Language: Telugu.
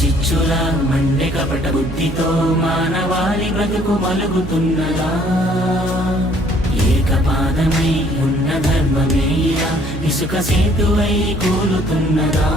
చిచ్చుల మండె కపట బుద్ధితో మానవాళి బ్రతుకు మలుగుతున్నదా? ఏకపాదమై ఉన్న ధర్మమేలా ఇసుక సేతువై కూలుతున్నదా?